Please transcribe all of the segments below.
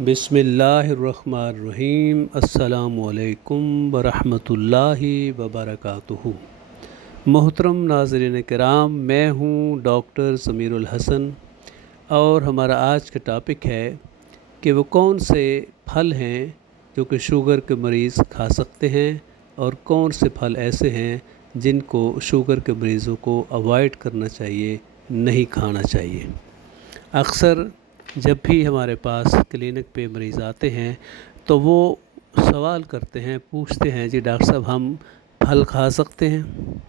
बिस्मिल्लाहिर्रहमानिर्रहीम। अस्सलामुअलैकुम वरहमतुल्लाहि वबरकातुहू। मोहतरम नाज़रीन किराम, मैं हूँ डॉक्टर ज़मीरुल हसन और हमारा आज का टॉपिक है कि वो कौन से फल हैं जो कि शुगर के मरीज़ खा सकते हैं और कौन से फल ऐसे हैं जिनको शुगर के मरीज़ों को अवॉइड करना चाहिए, नहीं खाना चाहिए। अक्सर जब भी हमारे पास क्लिनिक पे मरीज़ आते हैं तो वो सवाल करते हैं, पूछते हैं, जी डॉक्टर साहब हम फल खा सकते हैं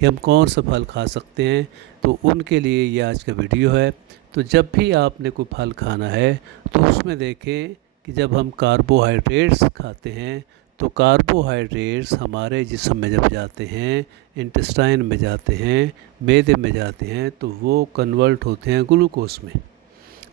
या हम कौन सा फल खा सकते हैं। तो उनके लिए ये आज का वीडियो है। तो जब भी आपने कोई फल खाना है तो उसमें देखें कि जब हम कार्बोहाइड्रेट्स खाते हैं तो कार्बोहाइड्रेट्स हमारे जिस्म में जब जाते हैं, इंटेस्टाइन में जाते हैं, मैदे में जाते हैं, तो वो कन्वर्ट होते हैं ग्लूकोज में।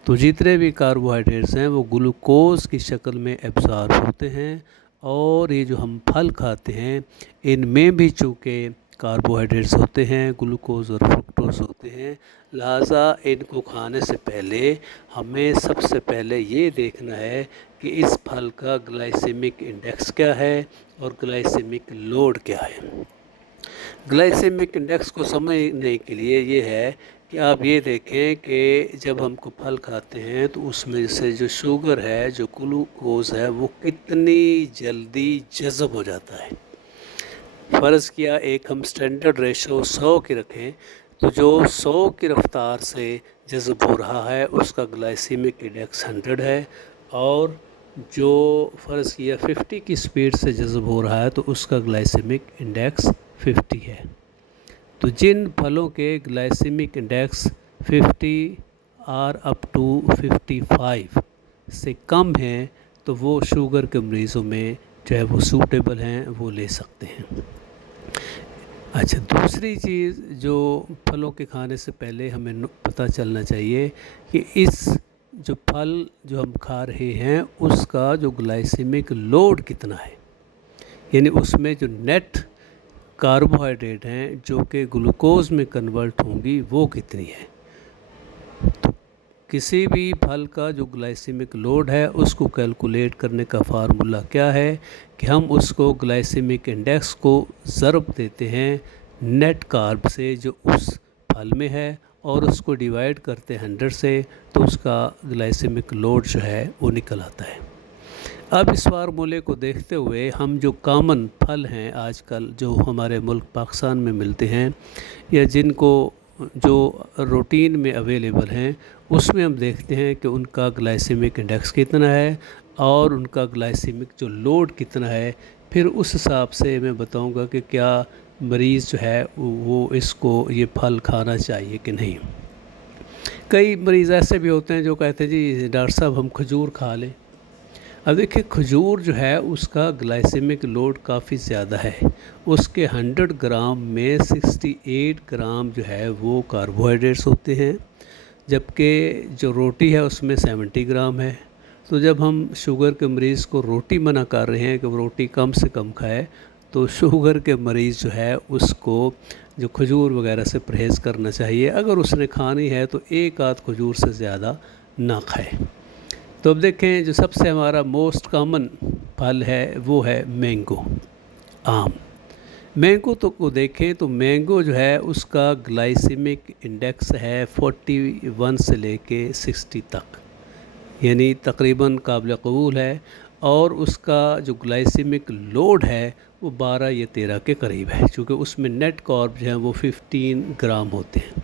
तो जितने भी कार्बोहाइड्रेट्स हैं वो ग्लूकोज की शक्ल में एब्जॉर्ब होते हैं। और ये जो हम फल खाते हैं इनमें भी चूँकि कार्बोहाइड्रेट्स होते हैं, ग्लूकोज और फ्रुक्टोज होते हैं, लिहाजा इनको खाने से पहले हमें सबसे पहले ये देखना है कि इस फल का ग्लाइसेमिक इंडेक्स क्या है और ग्लाइसेमिक लोड क्या है। ग्लाइसेमिक इंडेक्स को समझने के लिए ये है कि आप ये देखें कि जब हमको फल खाते हैं तो उसमें से जो शुगर है, जो ग्लूकोज है, वो कितनी जल्दी जज़ब हो जाता है। फ़र्ज़ किया एक हम स्टैंडर्ड रेशो 100 की रखें तो जो 100 की रफ़्तार से जज़ब हो रहा है उसका ग्लाइसेमिक इंडेक्स 100 है, और जो फ़र्ज़ किया 50 की स्पीड से जज़ब हो रहा है तो उसका ग्लाइसेमिक इंडेक्स 50 है। तो जिन फलों के ग्लाइसेमिक इंडेक्स 50 और अप टू 55 से कम हैं तो वो शुगर के मरीज़ों में जो है वो सूटेबल हैं, वो ले सकते हैं। अच्छा, दूसरी चीज़ जो फलों के खाने से पहले हमें पता चलना चाहिए कि इस जो फल जो हम खा रहे हैं उसका जो ग्लाइसेमिक लोड कितना है, यानी उसमें जो नेट कार्बोहाइड्रेट हैं जो कि ग्लूकोज में कन्वर्ट होंगी वो कितनी है। तो किसी भी फल का जो ग्लाइसेमिक लोड है उसको कैलकुलेट करने का फार्मूला क्या है कि हम उसको ग्लाइसेमिक इंडेक्स को ज़रब देते हैं नेट कार्ब से जो उस फल में है और उसको डिवाइड करते हैं 100 से, तो उसका ग्लाइसेमिक लोड जो है वो निकल आता है। अब इस फार्मूले को देखते हुए हम जो कॉमन फल हैं आजकल जो हमारे मुल्क पाकिस्तान में मिलते हैं या जिनको जो रूटीन में अवेलेबल हैं उसमें हम देखते हैं कि उनका ग्लाइसेमिक इंडेक्स कितना है और उनका ग्लाइसेमिक जो लोड कितना है। फिर उस हिसाब से मैं बताऊंगा कि क्या मरीज़ जो है वो इसको ये फल खाना चाहिए कि नहीं। कई मरीज़ ऐसे भी होते हैं जो कहते हैं जी डॉक्टर साहब हम खजूर खा लें। अब देखिए खजूर जो है उसका ग्लाइसेमिक लोड काफ़ी ज़्यादा है, उसके 100 ग्राम में 68 ग्राम जो है वो कार्बोहाइड्रेट्स होते हैं, जबकि जो रोटी है उसमें 70 ग्राम है। तो जब हम शुगर के मरीज़ को रोटी मना कर रहे हैं कि वो रोटी कम से कम खाए, तो शुगर के मरीज़ जो है उसको जो खजूर वगैरह से परहेज़ करना चाहिए। अगर उसने खानी है तो एक आध खजूर से ज़्यादा ना खाए। तो अब देखें जो सबसे हमारा मोस्ट कॉमन फल है वो है मैंगो, आम। मैंगो तो को देखें तो मैंगो जो है उसका ग्लाइसेमिक इंडेक्स है 41 से लेके 60 तक, यानी तकरीबन काबिल कबूल है, और उसका जो ग्लाइसेमिक लोड है वो 12 या 13 के करीब है, चूँकि उसमें नेट कार्ब जो है वो 15 ग्राम होते हैं।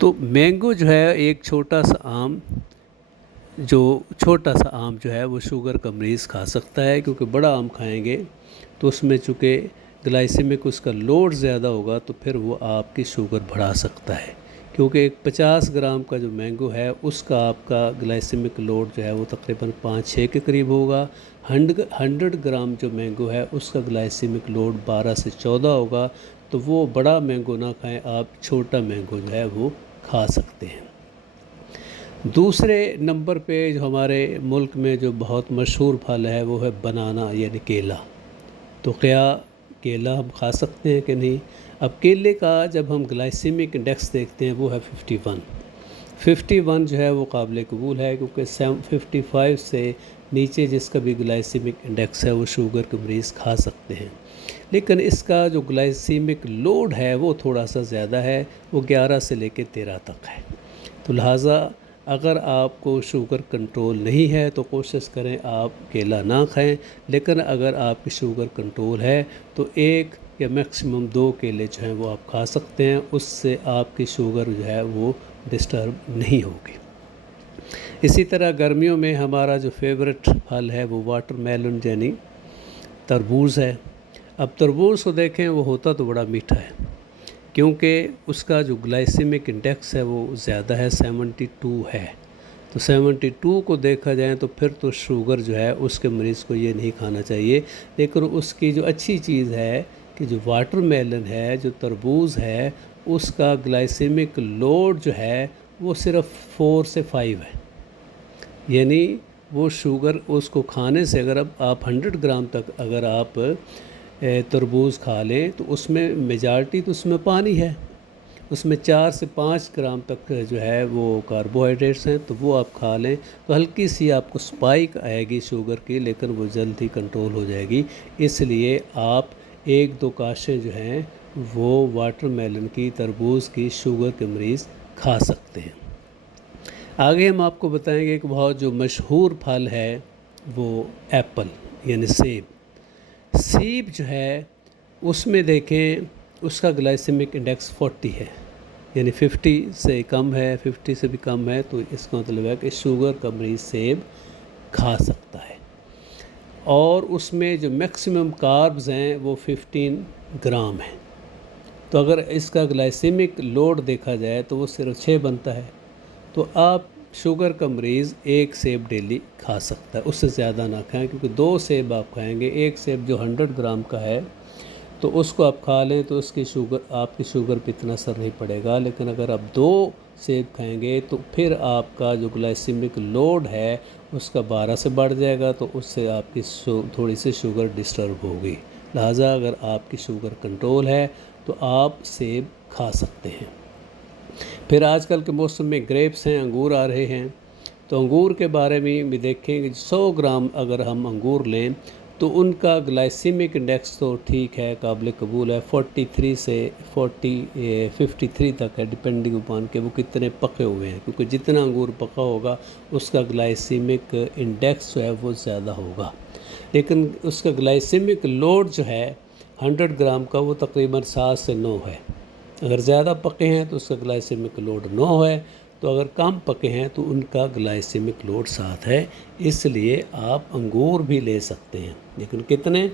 तो मैंगो जो है एक छोटा सा आम जो है वो शुगर का मरीज़ खा सकता है, क्योंकि बड़ा आम खाएंगे तो उसमें चूँकि ग्लाइसेमिक उसका लोड ज़्यादा होगा तो फिर वो आपकी शुगर बढ़ा सकता है, क्योंकि एक 50 ग्राम का जो मैंगो है उसका आपका ग्लाइसेमिक लोड जो है वो तकरीबन 5-6 के करीब होगा। 100 ग्राम जो मैंगो है उसका ग्लाइसेमिक लोड 12 से 14 होगा। तो वो बड़ा मैंगो ना खाएं, आप छोटा मैंगो जो है वो खा सकते हैं। दूसरे नंबर पे जो हमारे मुल्क में जो बहुत मशहूर फल है वो है बनाना, यानी केला। तो क्या केला हम खा सकते हैं कि नहीं। अब केले का जब हम ग्लाइसेमिक इंडेक्स देखते हैं वो है 51। 51 जो है वो काबिल कबूल है, क्योंकि 55 से नीचे जिसका भी ग्लाइसेमिक इंडेक्स है वो शुगर के मरीज़ खा सकते हैं। लेकिन इसका जो ग्लाइसेमिक लोड है वो थोड़ा सा ज़्यादा है, वो 11 से लेकर 13 तक है। तो लिहाजा अगर आपको शुगर कंट्रोल नहीं है तो कोशिश करें आप केला ना खाएं, लेकिन अगर आपकी शुगर कंट्रोल है तो 1 या मैक्सिमम 2 केले जो हैं वो आप खा सकते हैं, उससे आपकी शुगर जो है वो डिस्टर्ब नहीं होगी। इसी तरह गर्मियों में हमारा जो फेवरेट फल है वो वाटरमेलन यानी तरबूज़ है। अब तरबूज़ को देखें, वो होता तो बड़ा मीठा है, क्योंकि उसका जो ग्लाइसेमिक इंडेक्स है वो ज़्यादा है, 72 है। तो 72 को देखा जाए तो फिर तो शुगर जो है उसके मरीज़ को ये नहीं खाना चाहिए। लेकिन उसकी जो अच्छी चीज़ है कि जो वाटरमेलन है, जो तरबूज़ है, उसका ग्लाइसेमिक लोड जो है वो सिर्फ 4 से 5 है। यानी वो शुगर उसको खाने से अगर अब आप 100 ग्राम तक अगर आप तरबूज़ खा लें तो उसमें मेजॉरिटी तो उसमें पानी है, उसमें 4 से 5 ग्राम तक जो है वो कार्बोहाइड्रेट्स हैं। तो वो आप खा लें तो हल्की सी आपको स्पाइक आएगी शुगर की, लेकिन वो जल्द ही कंट्रोल हो जाएगी। इसलिए आप 1-2 काशें जो हैं वो वाटरमेलन की, तरबूज़ की, शुगर के मरीज़ खा सकते हैं। आगे हम आपको बताएंगे कि बहुत जो मशहूर फल है वो एप्पल यानी सेब। सेब जो है उसमें देखें उसका ग्लाइसेमिक इंडेक्स 40 है, यानी 50 से कम है, 50 से भी कम है। तो इसका मतलब है कि शुगर का मरीज़ सेब खा सकता है। और उसमें जो मैक्सिमम कार्ब्स हैं वो 15 ग्राम है। तो अगर इसका ग्लाइसेमिक लोड देखा जाए तो वो सिर्फ 6 बनता है। तो आप शुगर का मरीज़ 1 सेब डेली खा सकता है, उससे ज़्यादा ना खाएं, क्योंकि 2 सेब आप खाएंगे, 1 सेब जो 100 ग्राम का है तो उसको आप खा लें तो उसकी शुगर, आपकी शुगर पर इतना असर नहीं पड़ेगा। लेकिन अगर आप 2 सेब खाएंगे तो फिर आपका जो ग्लाइसेमिक लोड है उसका 12 से बढ़ जाएगा, तो उससे आपकी थोड़ी सी शुगर डिस्टर्ब होगी। लिहाजा अगर आपकी शुगर कंट्रोल है तो आप सेब खा सकते हैं। फिर आजकल के मौसम में ग्रेप्स हैं, अंगूर आ रहे हैं। तो अंगूर के बारे में भी देखें कि 100 ग्राम अगर हम अंगूर लें तो उनका ग्लाइसेमिक इंडेक्स तो ठीक है, काबिल कबूल है, 43 से 53 तक है, डिपेंडिंग upon के वो कितने पके हुए हैं, क्योंकि जितना अंगूर पका होगा उसका ग्लाइसेमिक इंडेक्स जो है वो ज़्यादा होगा। लेकिन उसका ग्लाइसेमिक लोड जो है 100 ग्राम का वो तकरीबन 7 से 9 है। अगर ज़्यादा पके हैं तो उसका ग्लाइसेमिक लोड 9 है, तो अगर कम पके हैं तो उनका ग्लाइसेमिक लोड 7 है। इसलिए आप अंगूर भी ले सकते हैं, लेकिन कितने,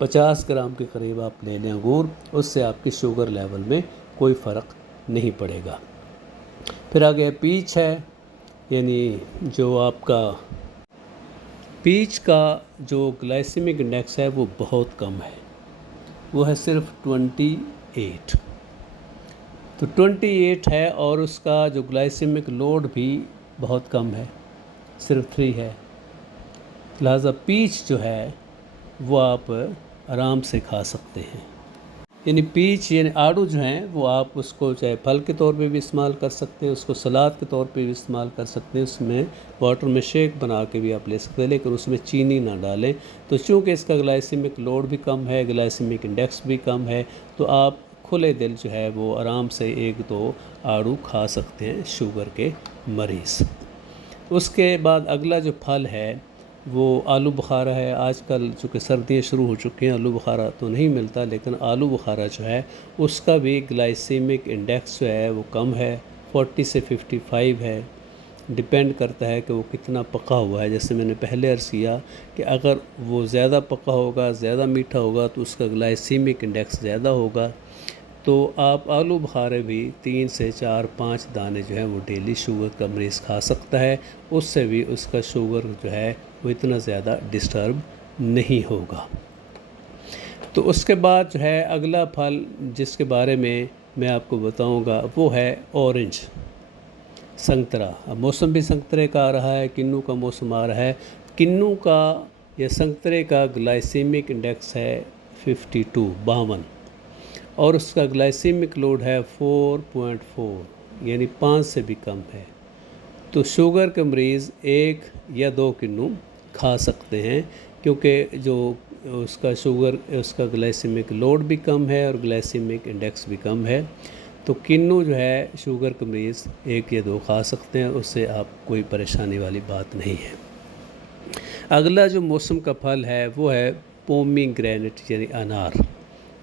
50 ग्राम के करीब आप ले लें अंगूर, उससे आपकी शुगर लेवल में कोई फ़र्क नहीं पड़ेगा। फिर आगे पीच है, यानी जो आपका पीच का जो ग्लाइसेमिक इंडेक्स है वो बहुत कम है, वो है सिर्फ 28। तो 28 है और उसका जो ग्लाइसेमिक लोड भी बहुत कम है, सिर्फ 3 है। लिहाजा पीच जो है वो आप आराम से खा सकते हैं। यानी पीच यानी आड़ू जो हैं वो आप उसको चाहे फल के तौर पे भी इस्तेमाल कर सकते हैं, उसको सलाद के तौर पे भी इस्तेमाल कर सकते हैं, उसमें वाटर में शेक बना के भी आप ले सकते हैं, लेकिन उसमें चीनी ना डालें। तो चूँकि इसका ग्लाइसेमिक लोड भी कम है, ग्लाइसेमिक इंडेक्स भी कम है, तो आप खुले दिल जो है वो आराम से 1-2 आड़ू खा सकते हैं शुगर के मरीज़। उसके बाद अगला जो फल है वो आलू बुखारा है। आजकल चूँकि सर्दियाँ शुरू हो चुकी हैं, आलू बुखारा तो नहीं मिलता, लेकिन आलू बुखारा जो है उसका भी ग्लाइसेमिक इंडेक्स जो है वो कम है, 40 से 55 है। डिपेंड करता है कि वो कितना पका हुआ है। जैसे मैंने पहले अर्ज़ किया कि अगर वो ज़्यादा पका होगा, ज़्यादा मीठा होगा तो उसका ग्लाइसेमिक इंडेक्स ज़्यादा होगा। तो आप आलू बुखारे भी 3 से 4-5 दाने जो हैं वो डेली शुगर का मरीज़ खा सकता है, उससे भी उसका शुगर जो है वो इतना ज़्यादा डिस्टर्ब नहीं होगा। तो उसके बाद जो है अगला फल जिसके बारे में मैं आपको बताऊंगा वो है ऑरेंज, संतरा। अब मौसम भी संतरे का आ रहा है, किन्नू का मौसम आ रहा है। किन्नू का या संतरे का ग्लाइसेमिक इंडेक्स है 52 और उसका ग्लाइसेमिक लोड है 4.4। यानी 5 से भी कम है, तो शुगर के मरीज़ 1 या 2 किन्नू खा सकते हैं, क्योंकि जो उसका शुगर उसका ग्लाइसेमिक लोड भी कम है और ग्लाइसेमिक इंडेक्स भी कम है। तो किन्नू जो है शुगर के मरीज़ 1 या 2 खा सकते हैं, उससे आप कोई परेशानी वाली बात नहीं है। अगला जो मौसम का फल है वो है पोमीग्रेनेट यानी अनार।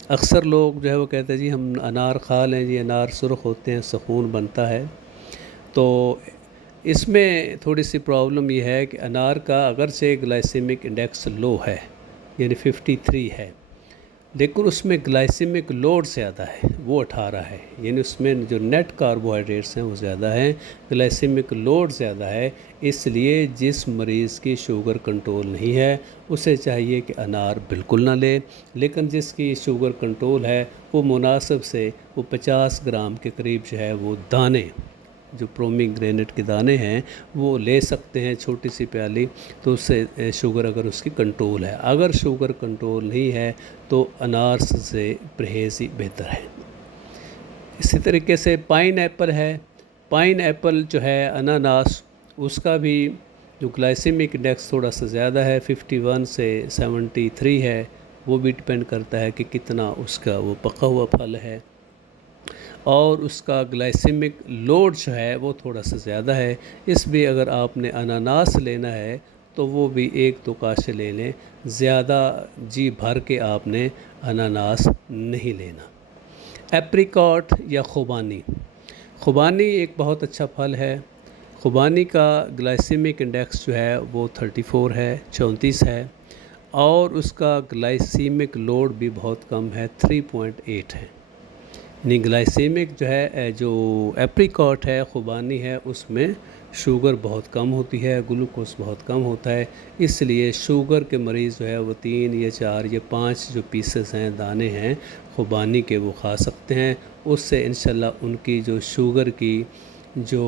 अक्सर लोग जो है वो कहते हैं जी हम अनार खा लें जी, अनार सुर्ख होते हैं, सुकून बनता है। तो इसमें थोड़ी सी प्रॉब्लम ये है कि अनार का अगरचे ग्लाइसेमिक इंडेक्स लो है यानी 53 है, लेकिन उसमें ग्लाइसेमिक लोड ज़्यादा है, वो 18 है, यानी उसमें जो नेट कार्बोहाइड्रेट्स हैं वो ज़्यादा हैं, ग्लाइसेमिक लोड ज़्यादा है। इसलिए जिस मरीज़ की शुगर कंट्रोल नहीं है उसे चाहिए कि अनार बिल्कुल ना ले, लेकिन जिसकी शुगर कंट्रोल है वो मुनासिब से वो 50 ग्राम के करीब जो है वो दाने, जो पोमीग्रेनेट के दाने हैं वो ले सकते हैं, छोटी सी प्याली, तो उससे शुगर अगर उसकी कंट्रोल है। अगर शुगर कंट्रोल नहीं है तो अनार से परहेज़ ही बेहतर है। इसी तरीके से पाइन एप्पल है। पाइन एप्पल जो है अनानास, उसका भी जो ग्लाइसेमिक इंडेक्स थोड़ा सा ज़्यादा है, 51 से 73 है, वो भी डिपेंड करता है कि कितना उसका वो पका हुआ फल है, और उसका ग्लाइसेमिक लोड जो है वो थोड़ा सा ज़्यादा है। इसलिए अगर आपने अनानास लेना है तो वो भी 1-2 काशे ले लें, ज़्यादा जी भर के आपने अनानास नहीं लेना। एप्रिकॉट या खुबानी। खुबानी एक बहुत अच्छा फल है। खुबानी का ग्लाइसेमिक इंडेक्स जो है वो 34 है, 34 है, और उसका ग्लाइसेमिक लोड भी बहुत कम है, 3.8 है। यानी ग्लाइसेमिक जो है, जो एप्रिकॉट है, खुबानी है, उसमें शुगर बहुत कम होती है, ग्लूकोज बहुत कम होता है। इसलिए शुगर के मरीज़ जो है वो 3 या 4 या 5 जो पीसेस हैं, दाने हैं खुबानी के, वो खा सकते हैं। उससे इंशाल्लाह उनकी जो शुगर की जो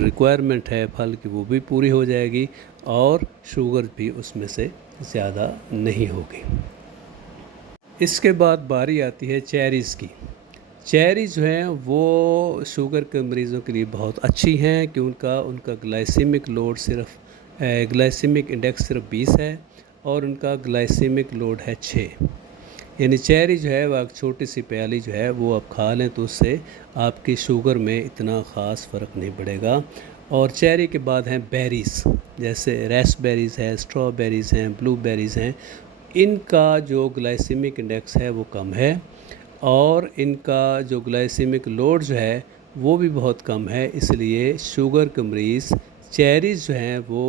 रिक्वायरमेंट है फल की वो भी पूरी हो जाएगी और शुगर भी उसमें से ज़्यादा नहीं होगी। इसके बाद बारी आती है चेरीज़ की। चेरी जो हैं वो शुगर के मरीज़ों के लिए बहुत अच्छी हैं कि उनका ग्लाइसेमिक लोड सिर्फ ग्लाइसेमिक इंडेक्स सिर्फ 20 है और उनका ग्लाइसेमिक लोड है 6। यानी चेरी जो है वह छोटी सी प्याली जो है वो आप खा लें तो उससे आपकी शुगर में इतना ख़ास फ़र्क नहीं पड़ेगा। और चेरी के बाद हैं बेरीज़, जैसे रेस्पबेरीज़ है, स्ट्रॉबेरीज़ हैं, ब्लूबेरीज़ हैं। इनका जो ग्लाइसेमिक इंडेक्स है वो कम है और इनका जो ग्लाइसेमिक लोड जो है वो भी बहुत कम है। इसलिए शुगर के मरीज़ चेरीज़ जो हैं वो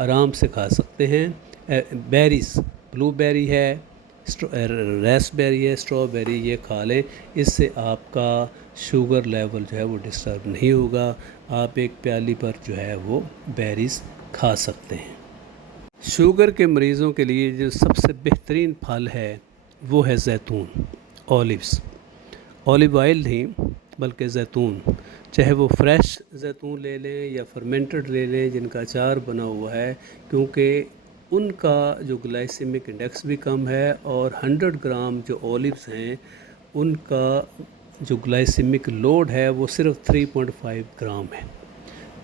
आराम से खा सकते हैं। बेरीज़, ब्लूबेरी है, रेस्पबेरी है, स्ट्रॉबेरी, ये खा लें, इससे आपका शुगर लेवल जो है वो डिस्टर्ब नहीं होगा। आप एक प्याली पर जो है वो बेरीज़ खा सकते हैं। शुगर के मरीज़ों के लिए जो सबसे बेहतरीन फल है वो है जैतून, ऑलिव्स। ऑलिव ऑयल नहीं बल्कि जैतून, चाहे वो फ्रेश जैतून ले लें या फर्मेंटेड ले लें जिनका अचार बना हुआ है, क्योंकि उनका जो ग्लाइसेमिक इंडेक्स भी कम है और 100 ग्राम जो ऑलिव्स हैं उनका जो ग्लाइसेमिक लोड है वो सिर्फ 3.5 ग्राम है।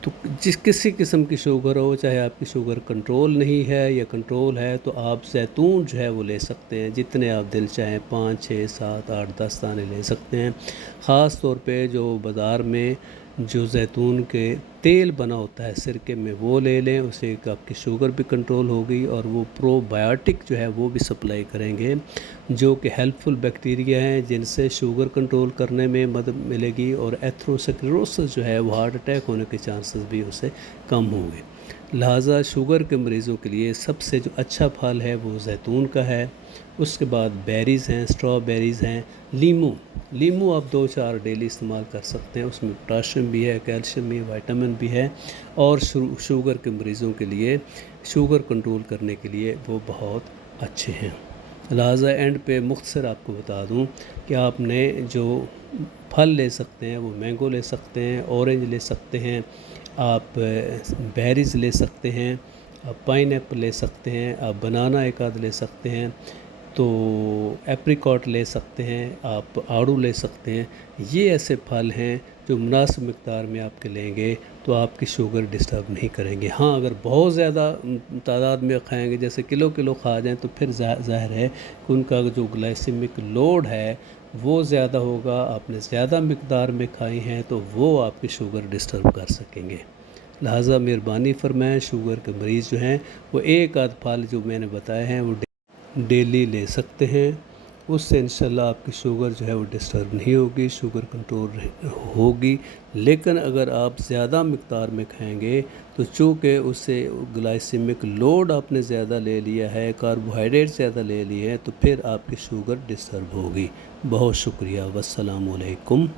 तो जिस किसी किस्म की शुगर हो, चाहे आपकी शुगर कंट्रोल नहीं है या कंट्रोल है, तो आप जैतून जो है वो ले सकते हैं, जितने आप दिल चाहें 5, 6, 7, 8, 10 दाने ले सकते हैं। ख़ास तौर पे जो बाज़ार में जो जैतून के तेल बना होता है सिरके में, वो ले लें, उससे आपकी शुगर भी कंट्रोल होगी और वो प्रोबायोटिक जो है वो भी सप्लाई करेंगे, जो कि हेल्पफुल बैक्टीरिया हैं जिनसे शुगर कंट्रोल करने में मदद मिलेगी और एथेरोस्क्लेरोसिस जो है वो हार्ट अटैक होने के चांसेस भी उससे कम होंगे। लिहाजा शुगर के मरीज़ों के लिए सबसे जो अच्छा फल है वो जैतून का है। उसके बाद बेरीज़ हैं, स्ट्रॉबेरीज़ हैं, लीमू आप 2-4 डेली इस्तेमाल कर सकते हैं, उसमें पोटाशियम भी है, कैल्शियम भी है, विटामिन भी है और शुगर के मरीज़ों के लिए शुगर कंट्रोल करने के लिए वो बहुत अच्छे हैं। लिहाजा एंड पे मुख्तसर आपको बता दूं कि आपने जो फल ले सकते हैं वो मैंगो ले सकते हैं, ऑरेंज ले सकते हैं, आप बेरीज़ ले सकते हैं, आप पाइन एप्पल ले सकते हैं, आप बनाना एक आध ले सकते हैं। तो एप्रिकॉट ले सकते हैं, आप आड़ू ले सकते हैं। ये ऐसे फल हैं जो मुनासिब मिक़दार में आपके लेंगे तो आपकी शुगर डिस्टर्ब नहीं करेंगे। हाँ, अगर बहुत ज़्यादा तादाद में खाएंगे, जैसे किलो किलो खा जाएं, तो फिर ज़ाहिर है कि उनका जो ग्लाइसेमिक लोड है वो ज़्यादा होगा। आपने ज़्यादा मिक़दार में खाई हैं तो वो आपकी शुगर डिस्टर्ब कर सकेंगे। लिहाजा मेहरबानी फरमाएं, शुगर के मरीज़ जो हैं वो एक आध फल जो मैंने बताए हैं वो डेली ले सकते हैं। उससे इंशाल्लाह आपकी शुगर जो है वो डिस्टर्ब नहीं होगी, शुगर कंट्रोल होगी। लेकिन अगर आप ज़्यादा मिक़दार में खाएंगे तो चूँकि उससे ग्लाइसेमिक लोड आपने ज़्यादा ले लिया है, कार्बोहाइड्रेट ज़्यादा ले लिए हैं, तो फिर आपकी शुगर डिस्टर्ब होगी। बहुत शुक्रिया। वस्सलामु अलैकुम।